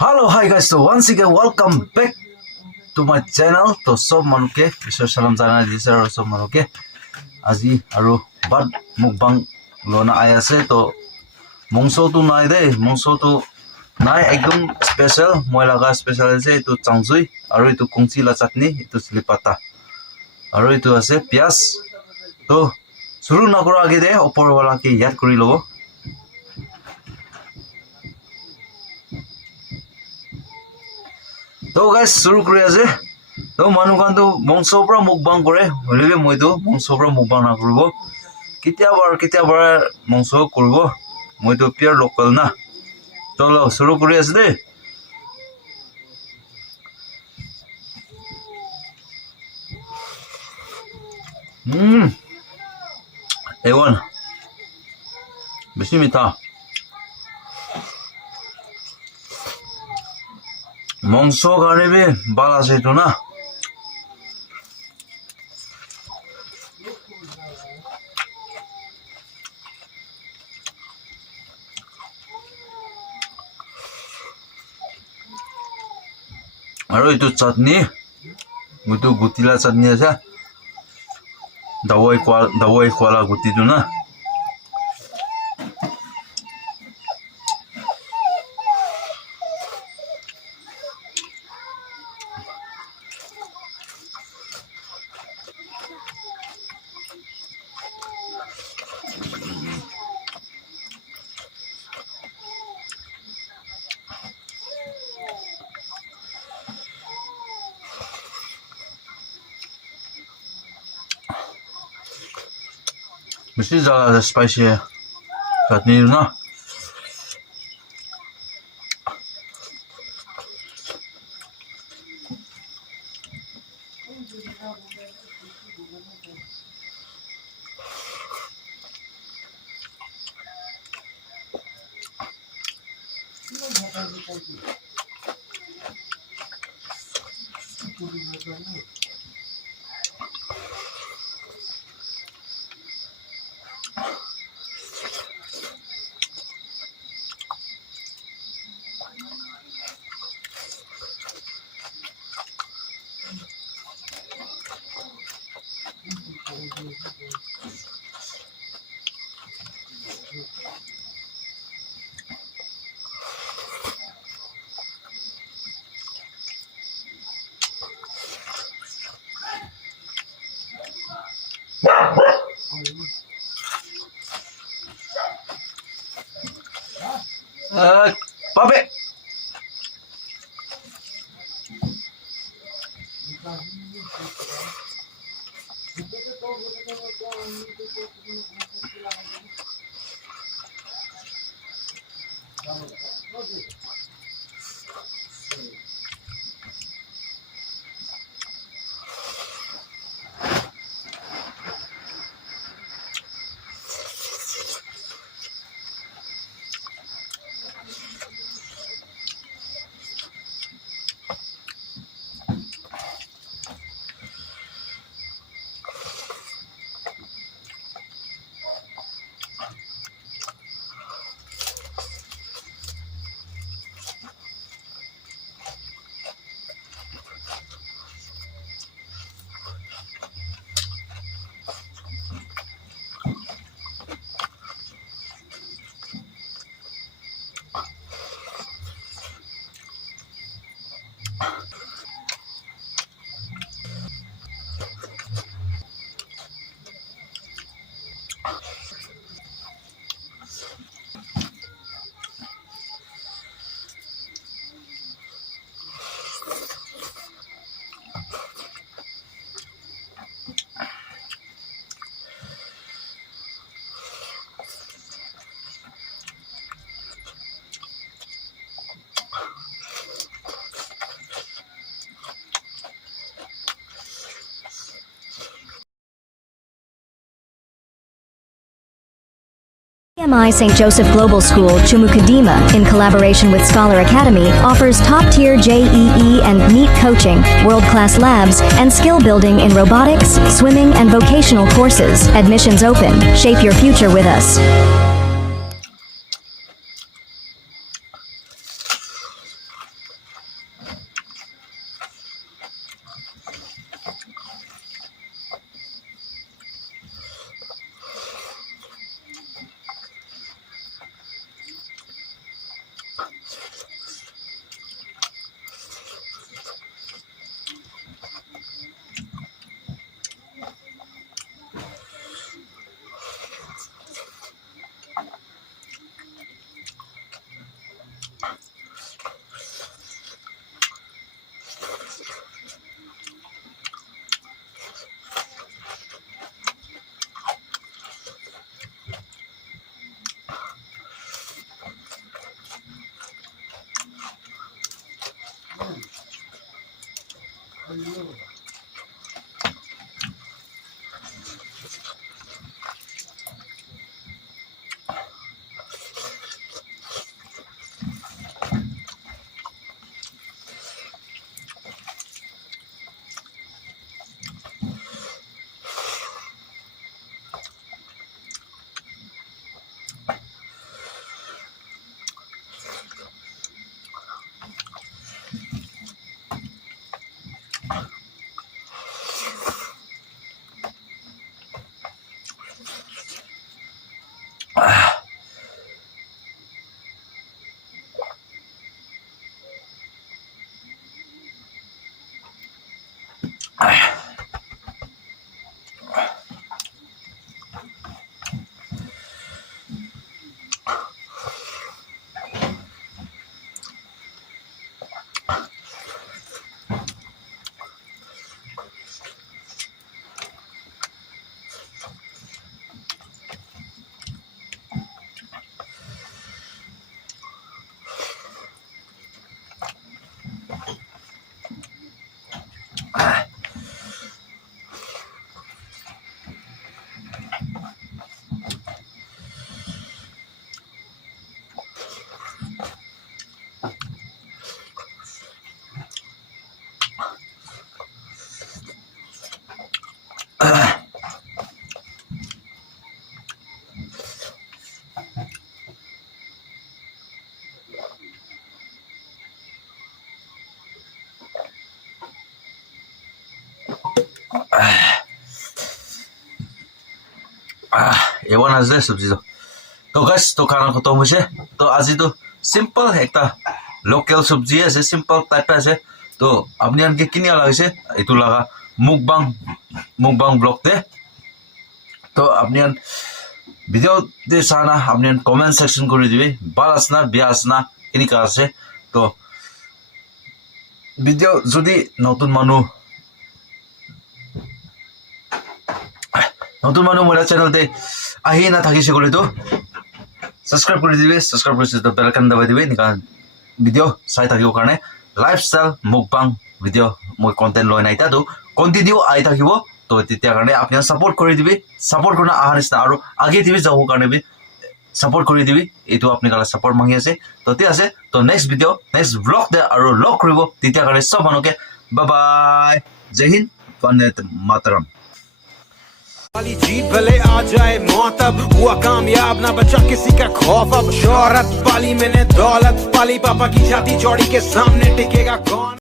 Hello, hi guys. So once again, welcome back to my channel. To sob manuke, Mr. Salam jana disar sob manuke. Aji aru bad mukbang lona ayase to mongso tu nai de, mongso tu nai ekdom special. Moi laga special ase itu changjui aru itu kungchi la chutney, itu chili pata. Aru itu ase pias. To shuru na koro age de opor wala ke yad kori lobo. तो guys शुरू करी आजे तो मानुकान तो मংসপৰা mukbang কৰে হলিবে মইতো মংসপৰা mukbang না কৰিব কেতিয়াবা মংস কৰিব মইতো পিয়াৰ লোকাল না চলো শুরু কৰি আছে দে এवन বেশি মিঠা মংস কাৰণে বে ভাল আছে তো না আৰু এইটো চাটনি গুটো গুটিলা চাটনি আছে দাৱাই খোৱালা গুটিটো না Mesti ada spicy chutney na. Pape. PMI St. Joseph Global School, Chumukadima, in collaboration with Scholar Academy, offers top-tier JEE and NEET coaching, world-class labs, and skill building in robotics, swimming, and vocational courses. Admissions open. Shape your future with us. ये one आज सब्जी तो guys तो खाना खत्म होइसे तो আজি तो सिंपल एकटा लोकल सब्जी আছে सिंपल टाइप আছে तो আপনি আনকে কিনিয়া লাগিছে এটু লাগা মুকবাং ব্লগ তে তো আপনি ভিডিও দে সানা আপনি কমেন্ট সেকশন করে দিবে ভাল আছে না বিয়া আছে না এনিকা আছে তো ভিডিও যদি নতুন মানুহ মোরা চ্যানেলতে আহি না থাকিছে করে তো সাবস্ক্রাইব করে দিবে সাবস্ক্রাইব করে তো বেল আইকন দাবাই দিবে নিকা ভিডিও চাই থাকিব কাৰণে লাইফস্টাইল মুকবাং ভিডিও মই কন্টেন্ট লৈ নাই তো কন্টিনিউ আই থাকিব তো তেতিয়া কাৰণে আপনি সাপোর্ট কৰি দিবি সাপোর্ট কৰনা আহাৰ নিচিনা আৰু আগে দিবি যাও কাৰণে বি সাপোর্ট কৰি দিবি এইটো আপনি কালা সাপোর্ট মাগি আছে তো তে আছে তো নেক্সট ভিডিও নেক্সট ব্লগ দে আৰু লগ কৰিব তেতিয়া কাৰণে সব মানুহকে বাই বাই জয় হিন্দ বন্দে মাতৰম वाली जीत भले आ जाए मौत अब हुआ कामयाब ना बचा किसी का खौफ अब शोहरत पाली मैंने दौलत पाली पापा की छाती चौड़ी के सामने टिकेगा कौन